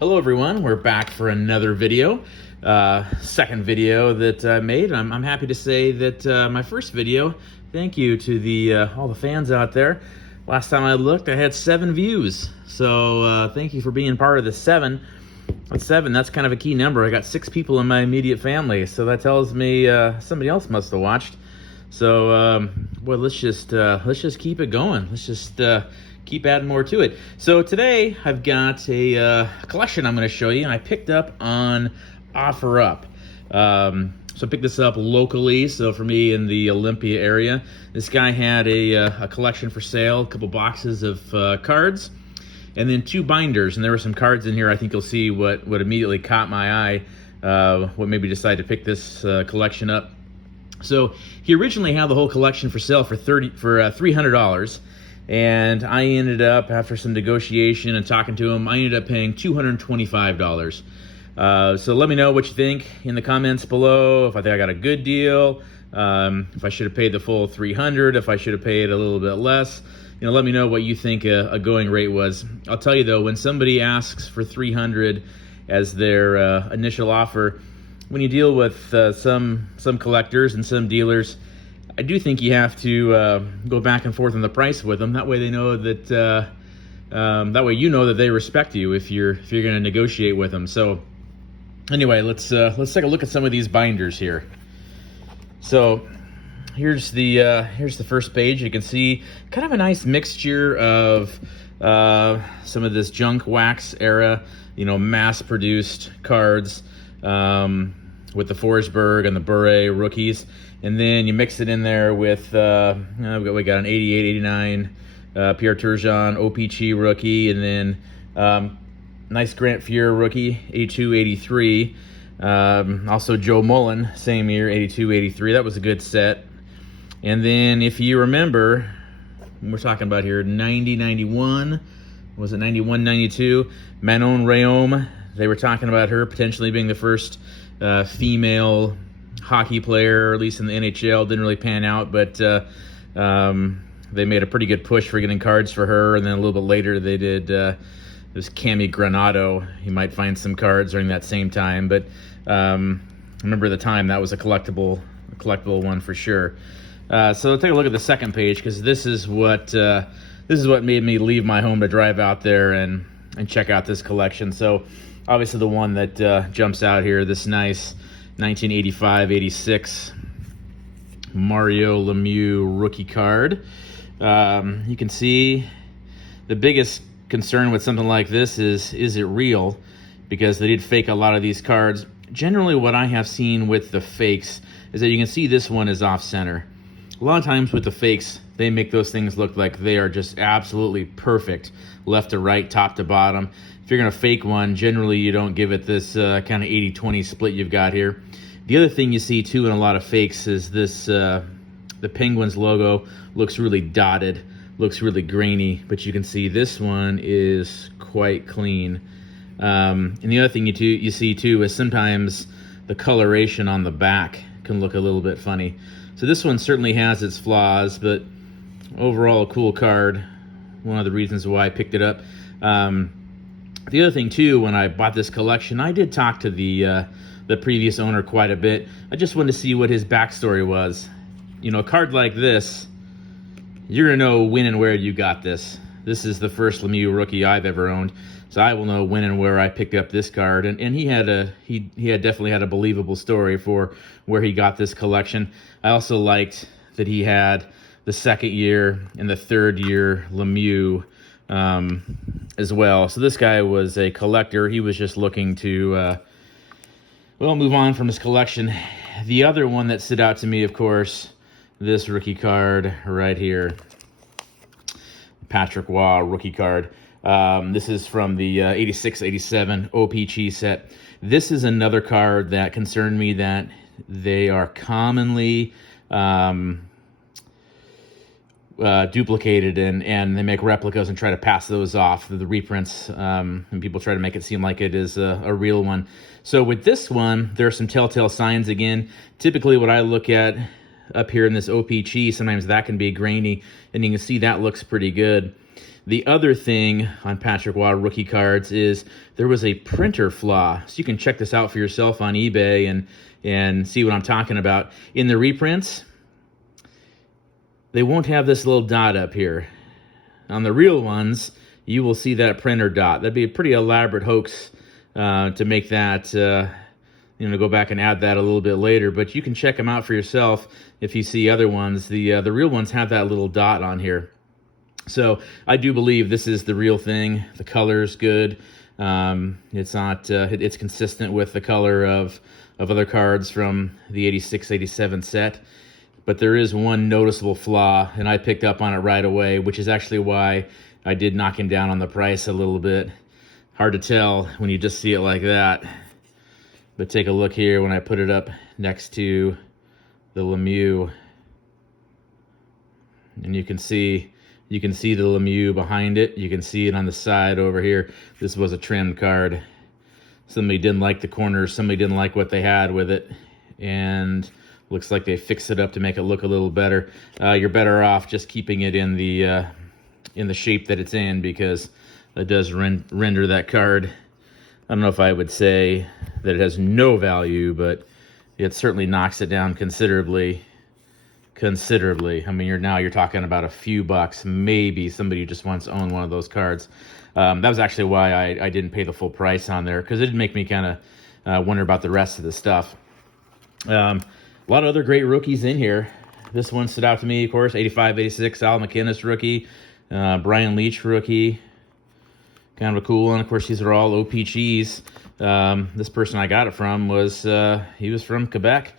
Hello everyone, we're back for another video, second video that I made. I'm happy to say that my first video, thank you to all the fans out there. Last time I looked, I had 7 views, so thank you for being part of the 7. At 7, that's kind of a key number. I got 6 people in my immediate family, so that tells me somebody else must have watched. So, well, let's just keep it going. Let's just keep adding more to it. So today I've got a collection I'm going to show you, and I picked up on OfferUp. So I picked this up locally, so for me in the Olympia area. This guy had a collection for sale, a couple boxes of cards, and then 2 binders, and there were some cards in here. I think you'll see what immediately caught my eye, what made me decide to pick this collection up. So he originally had the whole collection for sale for $300, and I ended up, after some negotiation and talking to him, I ended up paying $225. So let me know what you think in the comments below, if I think I got a good deal, if I should have paid the full $300, if I should have paid a little bit less. Let me know what you think a going rate was. I'll tell you though, when somebody asks for $300 as their initial offer, when you deal with some collectors and some dealers, I do think you have to go back and forth on the price with them. That way they know that that way you know that they respect you if you're going to negotiate with them. So anyway, let's take a look at some of these binders here. So here's the first page. You can see kind of a nice mixture of some of this junk wax era, mass-produced cards, with the Forsberg and the Bure rookies, and then you mix it in there with we got an 88, 89 Pierre Turgeon OPC rookie, and then nice Grant Fuhr rookie 82, 83, also Joe Mullen same year 82, 83. That was a good set. And then if you remember, we're talking about here 90, 91, was it 91, 92, Manon Rhéaume. They were talking about her potentially being the first female hockey player, or at least in the NHL. Didn't really pan out, but they made a pretty good push for getting cards for her. And then a little bit later, they did this Cami Granato. You might find some cards during that same time, but I remember at the time that was a collectible one for sure. So let's take a look at the second page, because this is what made me leave my home to drive out there and check out this collection. So obviously the one that jumps out here, this nice 1985-86 Mario Lemieux rookie card. You can see the biggest concern with something like this is it real? Because they did fake a lot of these cards. Generally what I have seen with the fakes is that you can see this one is off center. A lot of times with the fakes, they make those things look like they are just absolutely perfect, left to right, top to bottom. If you're going to fake one, generally you don't give it this kind of 80-20 split you've got here. The other thing you see too in a lot of fakes is this, the Penguins logo looks really dotted, looks really grainy, but you can see this one is quite clean. And the other thing you see too is sometimes the coloration on the back can look a little bit funny. So this one certainly has its flaws, but overall a cool card. One of the reasons why I picked it up. The other thing too, when I bought this collection, I did talk to the previous owner quite a bit. I just wanted to see what his backstory was. A card like this, you're gonna know when and where you got this. This is the first Lemieux rookie I've ever owned, so I will know when and where I picked up this card. And he definitely had a believable story for where he got this collection. I also liked that he had the second year and the third year Lemieux as well. So this guy was a collector. He was just looking to move on from his collection. The other one that stood out to me, of course, this rookie card right here, Patrick Waugh rookie card. This is from the 86-87 OPC set. This is another card that concerned me, that they are commonly duplicated, and they make replicas and try to pass those off, the reprints, and people try to make it seem like it is a real one. So with this one, there are some telltale signs again. Typically what I look at up here in this OPC, sometimes that can be grainy, and you can see that looks pretty good. The other thing on Patrick Waugh rookie cards is there was a printer flaw. So you can check this out for yourself on eBay and see what I'm talking about. In the reprints, they won't have this little dot up here. On the real ones, you will see that printer dot. That'd be a pretty elaborate hoax to make that, go back and add that a little bit later. But you can check them out for yourself if you see other ones. The real ones have that little dot on here. So I do believe this is the real thing. The color's good. It's not. It's consistent with the color of other cards from the 86-87 set. But there is one noticeable flaw, and I picked up on it right away, which is actually why I did knock him down on the price a little bit. Hard to tell when you just see it like that. But take a look here when I put it up next to the Lemieux. And you can see the Lemieux behind it. You can see it on the side over here. This was a trimmed card. Somebody didn't like the corners. Somebody didn't like what they had with it. And looks like they fixed it up to make it look a little better. You're better off just keeping it in the shape that it's in, because it does render that card. I don't know if I would say that it has no value, but it certainly knocks it down considerably. I mean, you're talking about a few bucks, maybe somebody who just wants to own one of those cards. That was actually why I didn't pay the full price on there, because it did make me kind of wonder about the rest of the stuff. A lot of other great rookies in here. This one stood out to me, of course. 85-86, Al McInnes rookie. Brian Leach rookie. Kind of a cool one. Of course, these are all OPGs. This person I got it from he was from Quebec.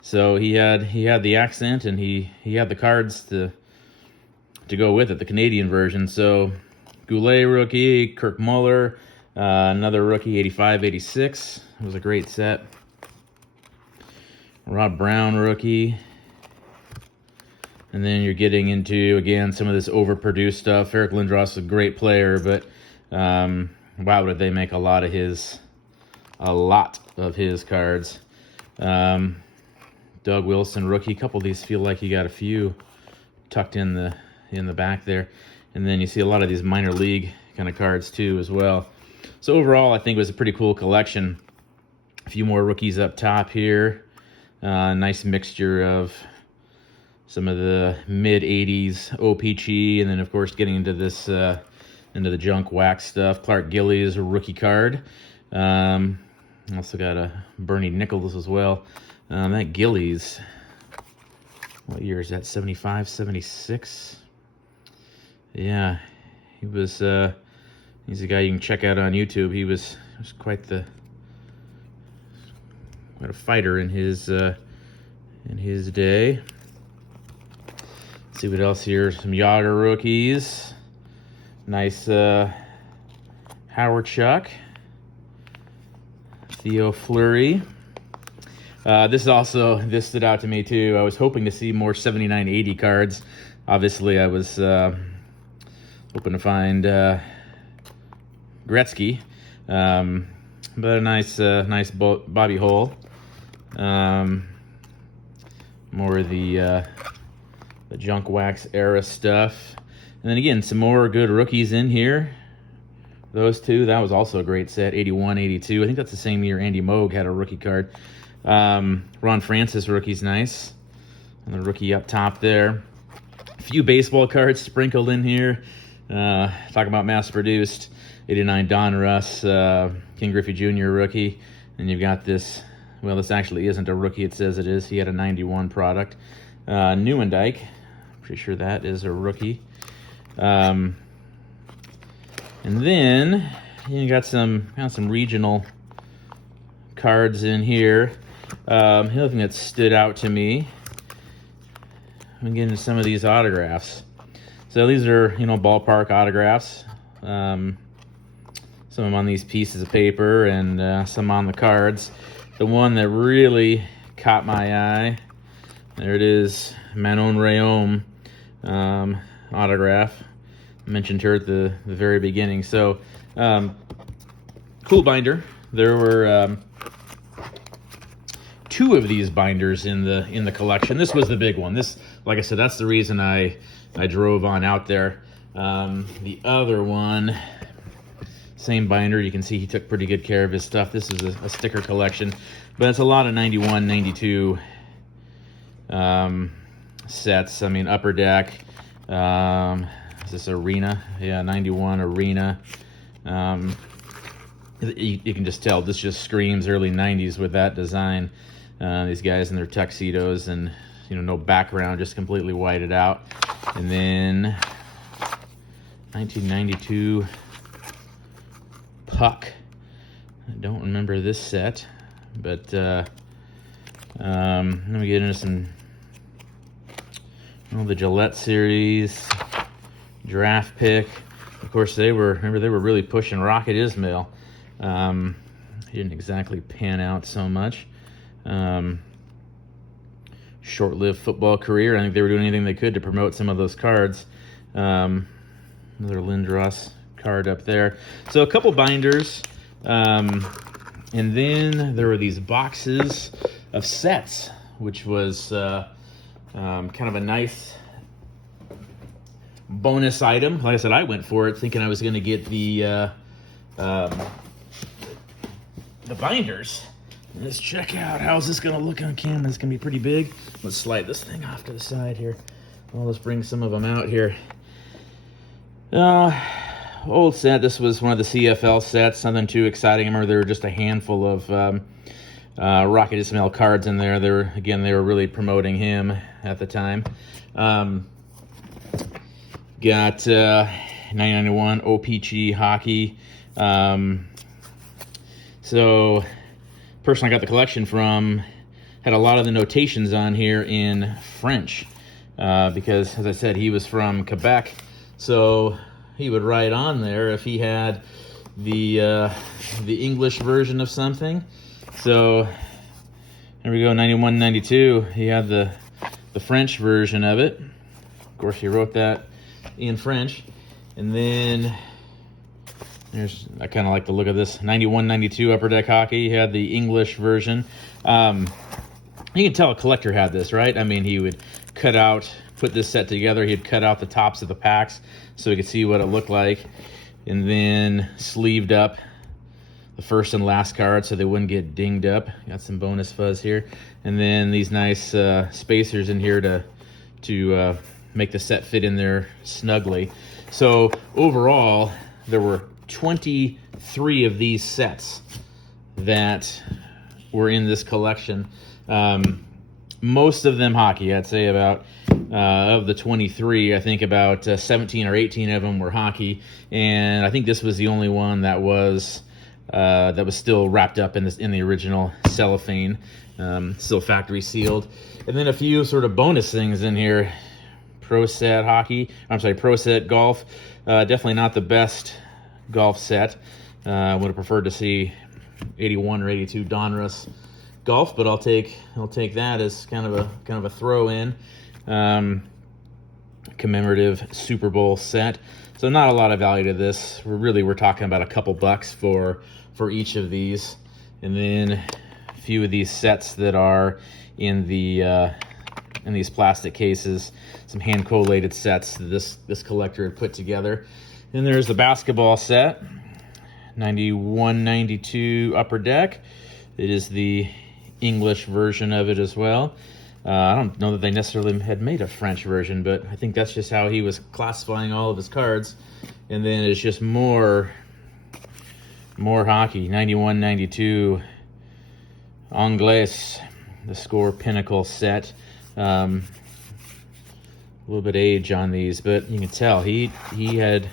So he had the accent, and he had the cards to go with it, the Canadian version. So Goulet rookie, Kirk Muller, another rookie, 85-86. It was a great set. Rob Brown rookie. And then you're getting into, again, some of this overproduced stuff. Eric Lindros is a great player, but wow, did they make a lot of his cards. Doug Wilson rookie. A couple of these feel like you got a few tucked in the back there. And then you see a lot of these minor league kind of cards too as well. So overall, I think it was a pretty cool collection. A few more rookies up top here. Nice mixture of some of the mid-80s OPG, and then of course getting into this into the junk wax stuff. Clark Gillies, a rookie card. Also got a Bernie Nichols as well. That Gillies, what year is that? 75, 76? Yeah, he's a guy you can check out on YouTube. He was quite a fighter in his day. Let's see what else here. Some Yager rookies. Nice Howard Chuck. Theo Fleury. This stood out to me too. I was hoping to see more 79-80 cards. Obviously, I was hoping to find Gretzky, but a nice Bobby Hull. More of the junk wax era stuff, and then again some more good rookies in here. Those two, that was also a great set. 81-82. I think that's the same year Andy Moog had a rookie card. Ron Francis rookie's nice. And the rookie up top there. A few baseball cards sprinkled in here. Talking about mass-produced. 89 Don Russ, King Griffey Jr. rookie. And you've got this, well, this actually isn't a rookie. It says it is. He had a 91 product. Neuendijk. Pretty sure that is a rookie. And then you got some regional cards in here. The other thing that stood out to me, I'm getting into some of these autographs. So these are, ballpark autographs. Some of them on these pieces of paper and some on the cards. The one that really caught my eye, there it is, Manon Rhéaume autograph. I mentioned her at the very beginning. So, cool binder. There were two of these binders in the collection. This was the big one. This, like I said, that's the reason I drove on out there. The other one, same binder. You can see he took pretty good care of his stuff. This is a sticker collection, but it's a lot of 91, 92 sets. I mean, Upper Deck. Is this Arena? Yeah, 91 Arena. You can just tell this just screams early 90s with that design. These guys in their tuxedos and, you know, no background, just completely whited out. And then 1992 Puck. I don't remember this set, but let me get into some, the Gillette series, draft pick. Of course, they were really pushing Rocket Ismail. He didn't exactly pan out so much. Short-lived football career. I think they were doing anything they could to promote some of those cards. Another Lindros card up there. So a couple binders. And then there were these boxes of sets, which was kind of a nice bonus item. Like I said, I went for it thinking I was going to get the binders. Let's check out how's this going to look on camera. It's going to be pretty big. Let's slide this thing off to the side here. Well, let's bring some of them out here. Old set. This was one of the CFL sets. Nothing too exciting. I remember there were just a handful of Rocket Ismail cards in there. They were really promoting him at the time. Got 1991 OPG hockey. So person I got the collection from had a lot of the notations on here in French because, as I said, he was from Quebec. So he would write on there if he had the English version of something. So there we go, 91, 92. He had the French version of it. Of course, he wrote that in French. And then I kind of like the look of this 91, 92 Upper Deck hockey. He had the English version. You can tell a collector had this, right? I mean, he would put this set together. He'd cut out the tops of the packs so he could see what it looked like, and then sleeved up the first and last card so they wouldn't get dinged up. Got some bonus fuzz here, and then these nice spacers in here to make the set fit in there snugly. So overall, there were 23 of these sets that were in this collection. Most of them hockey. I'd say about of the 23, I think about 17 or 18 of them were hockey, and I think this was the only one that was still wrapped up in the original cellophane, still factory sealed. And then a few sort of bonus things in here. Pro set golf. Definitely not the best golf set. I would have preferred to see 81 or 82 Donruss golf, but I'll take that as kind of a throw in. Commemorative Super Bowl set. So not a lot of value to this. We're talking about a couple bucks for each of these. And then a few of these sets that are in these plastic cases, some hand collated sets that this collector had put together. And there's the basketball set, 91, 92 Upper Deck. It is the English version of it as well. I don't know that they necessarily had made a French version, but I think that's just how he was classifying all of his cards. And then it's just more hockey, 91, 92 Anglais, the Score Pinnacle set. A little bit age on these, but you can tell he had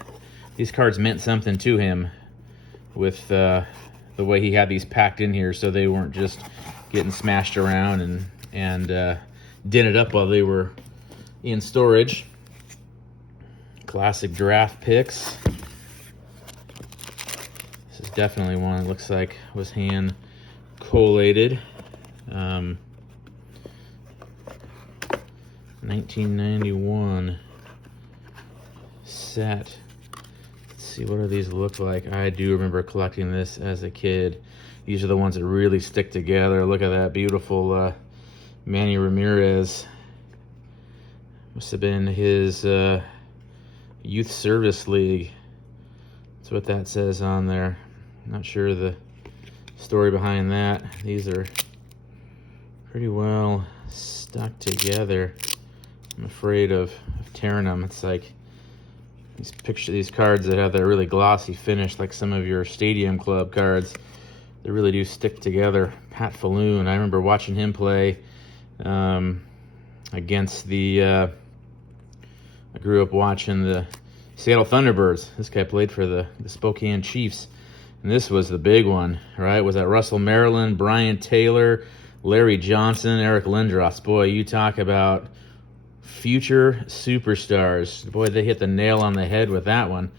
these cards meant something to him with the way he had these packed in here, so they weren't just getting smashed around and dented up while they were in storage. Classic draft picks. This is definitely one that looks like was hand collated. 1991 set. Let's see, what do these look like? I do remember collecting this as a kid. These are the ones that really stick together. Look at that beautiful Manny Ramirez. Must have been his Youth Service League. That's what that says on there. Not sure the story behind that. These are pretty well stuck together. I'm afraid of tearing them. It's like these cards that have that really glossy finish, like some of your Stadium Club cards. They really do stick together. Pat Falloon, I remember watching him play against the, I grew up watching the Seattle Thunderbirds. This guy played for the Spokane Chiefs. And this was the big one, right? Was that Russell Maryland, Brian Taylor, Larry Johnson, Eric Lindros? Boy, you talk about future superstars. Boy, they hit the nail on the head with that one.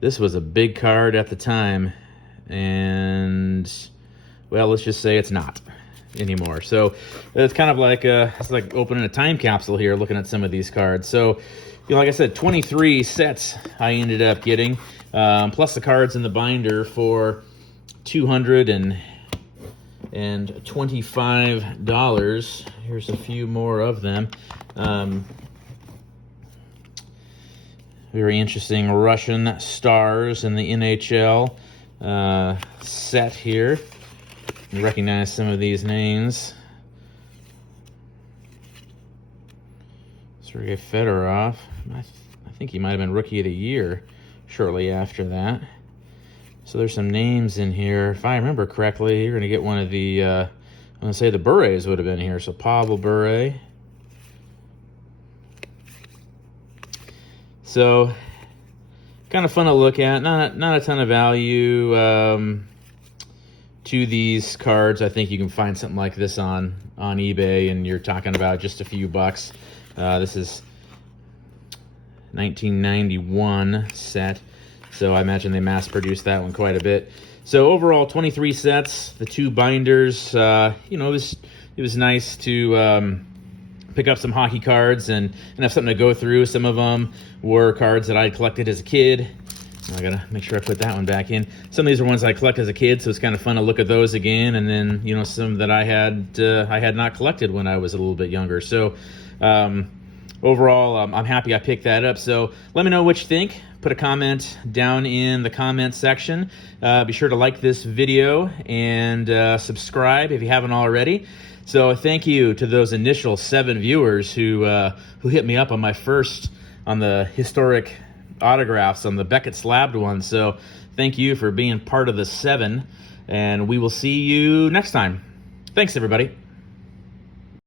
This was a big card at the time, and, well, let's just say it's not anymore. So it's kind of like it's like opening a time capsule here, looking at some of these cards. So, you know, like I said, 23 sets I ended up getting, plus the cards in the binder for $225. Here's a few more of them. Very interesting Russian stars in the NHL set here. You recognize some of these names. Sergei Fedorov. I think he might have been Rookie of the Year shortly after that. So there's some names in here. If I remember correctly, you're going to get one of the, I'm going to say the Burres would have been here. So Pavel Bure. So kind of fun to look at. Not a ton of value to these cards. I think you can find something like this on eBay, and you're talking about just a few bucks. This is 1991 set, so I imagine they mass-produced that one quite a bit. So overall, 23 sets, the 2 binders. You know, it was nice to pick up some hockey cards and have something to go through. Some of them were cards that I collected as a kid. I gotta make sure I put that one back in. Some of these are ones I collected as a kid, so it's kind of fun to look at those again. And then, you know, some that I had not collected when I was a little bit younger. So overall, I'm happy I picked that up. So let me know what you think. Put a comment down in the comment section. Be sure to like this video and subscribe if you haven't already. So thank you to those initial 7 viewers who hit me up on the historic autographs on the Beckett slabbed one. So thank you for being part of the 7, and we will see you next time. Thanks, everybody.